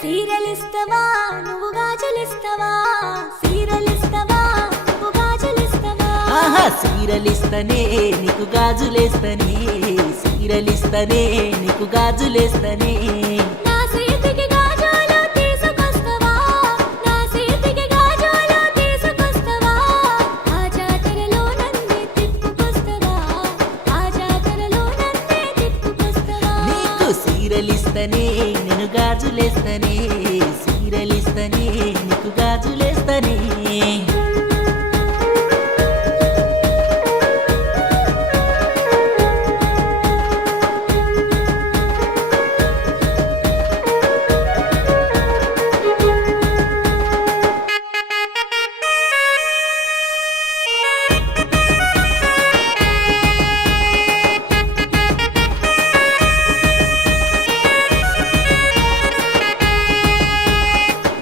సీరలిస్తవా నువ్వు గాజులిస్తవా సీరలిస్తవా నువ్వు గాజులిస్తవా ఆహా సీరలిస్తనే నీకు గాజులేస్తనే సీరలిస్తనే నీకు గాజులేస్తనే నా చేతికి గాజులు తీసుకొస్తవా నా చేతికి గాజులు తీసుకొస్తవా ఆ జాతరలో నన్నే తిప్పుకొస్తవా ఆ జాతరలో నన్నే తిప్పుకొస్తవా నీకు సీరలిస్తనే నేను గాజులేస్తనే సీరలిస్తనే నీకు గాజులేస్తనే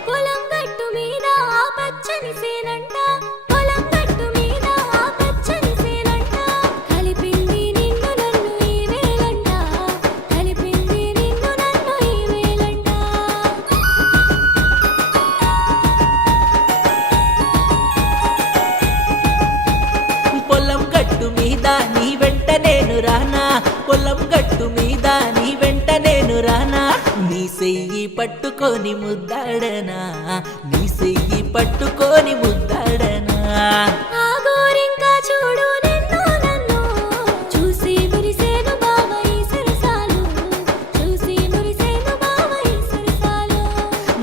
పొలం గట్టు మీద ఆ పచ్చని సేనంట పొలం గట్టు మీద ఆ పచ్చని సేనంట కలిపింది నిన్ను నన్ను ఈ వేళంట కలిపింది నిన్ను నన్ను ఈ వేళంట పొలం గట్టు మీద నీ వెంట నేను రానా పొలం గట్టు మీద నీ వెంట నేను రానా నీ సెయ్యి పట్టుకొని ముద్దాడనా నీ సెయ్యి పట్టుకొని ముద్దాడనా ఆ గోరింకా చూడు నిన్ను నన్ను చూసి మురిసేను బావ ఈ సరసాలు చూసి మురిసేను బావ ఈ సరసాలు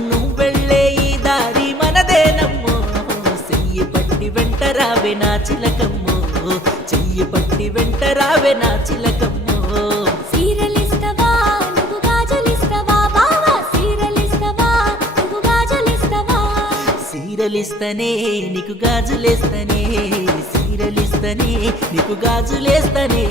నువ్వెళ్ళే ఈ దారి మనదేనమ్మో చెయ్యి పట్టి వెంట రావే నా చిలకమ్మో చెయ్యి పట్టి వెంట రావే నా చిలకమ్మో సీరలిస్తవా నువ్వు గాజులిస్తవా బావా సీరలిస్తవా నువ్వు గాజులిస్తవా సీరలిస్తనే నీకు గాజులేస్తనే సీరలిస్తనే నీకు గాజులేస్తనే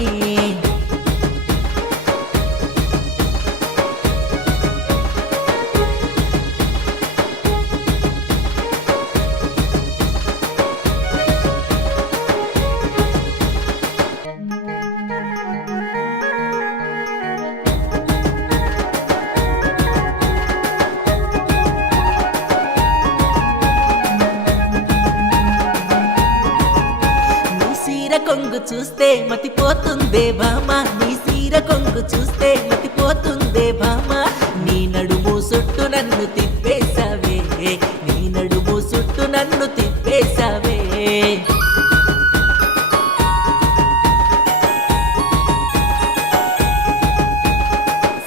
నీ సీర కొంగు చూస్తే మతిపోతుందే భామా నీ సీర కొంగు చూస్తే మతిపోతుందే భామా నీ నడుము సుట్టు నన్ను తిప్పేశావే నీ నడుము సుట్టు నన్ను తిప్పేశావే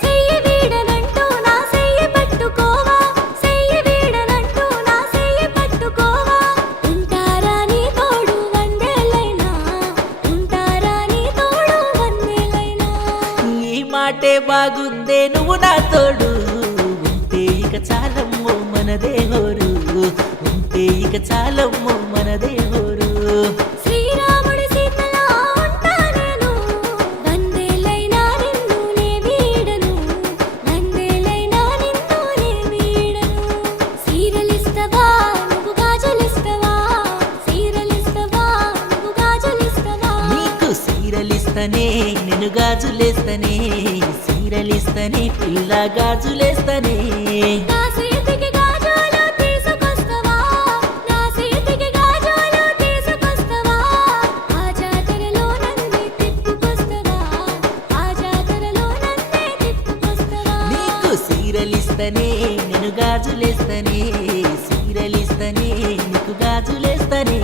సెయ్యి వీడనంటూ నా సెయ్యి పట్టుకోవా సెయ్యి వీడనంటూ నా సెయ్యి పట్టుకోవా ఉంటారా నీ తోడు వందేలైనా ఉంటారా నీ తోడు వందేలైనా ఈ మాటే బాగుందే నువ్వు నా తోడు ఉంటే ఇక చాలమ్మో మనదే హోరు ఉంటే ఇక చాలమ్మో మనదే హోరు శ్రీరాముడి సీతలా ఉంటా నేను వందేలైనా నిన్ను నే వీడను వందేలైనా నిన్ను నే వీడను సీరలిస్తవా నువ్వు గాజులిస్తవా సీరలిస్తవా నువ్వు గాజులిస్తవా నీకు సీరలిస్తనే నేను గాజులేస్తనే సీరలిస్తనే పిల్ల గాజులేస్తనే నా చేతికి గాజులు తీసుకొస్తవా నా చేతికి గాజులు తీసుకొస్తవా ఆ జాతరలో నన్నే తిప్పుకొస్తవా ఆ జాతరలో నన్నే తిప్పుకొస్తవా నీకు సీరలిస్తనే నేను గాజులేస్తనే సీరలిస్తనే నీకు గాజులేస్తనే